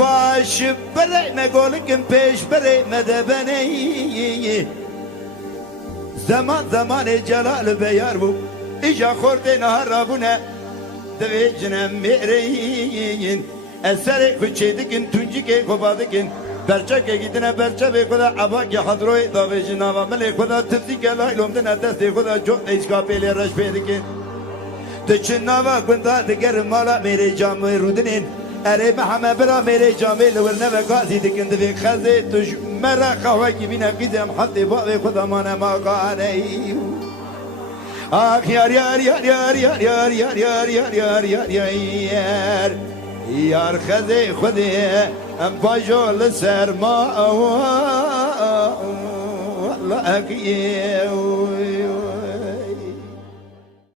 باش بره مگولکم پیش بره مدبنی زمان جلال بیار بو ایجا خورده نهار رابونه دوی جنم میرین اثر کچه دکن تونجی که خوبا دکن برچه که گیدنه برچه به خدا عبا که حضروی داوی جنابا ملی خدا تفتی که لایلوم دنه دستی خدا جو ایسکا پیلی رش پیدکن دچن نوا گنده دگر مالا میره جامعه رودنین اره محمد برا میره جامعه لورنه و گازی دکن دوی خزه توش مرا خواه کی بینه قیدم حتی باوی خدا مانه ما گانه آخ یار یار یار یار یار یار یار یار یار یار یار یار یار خزه خودی باجول سرما والله اکیه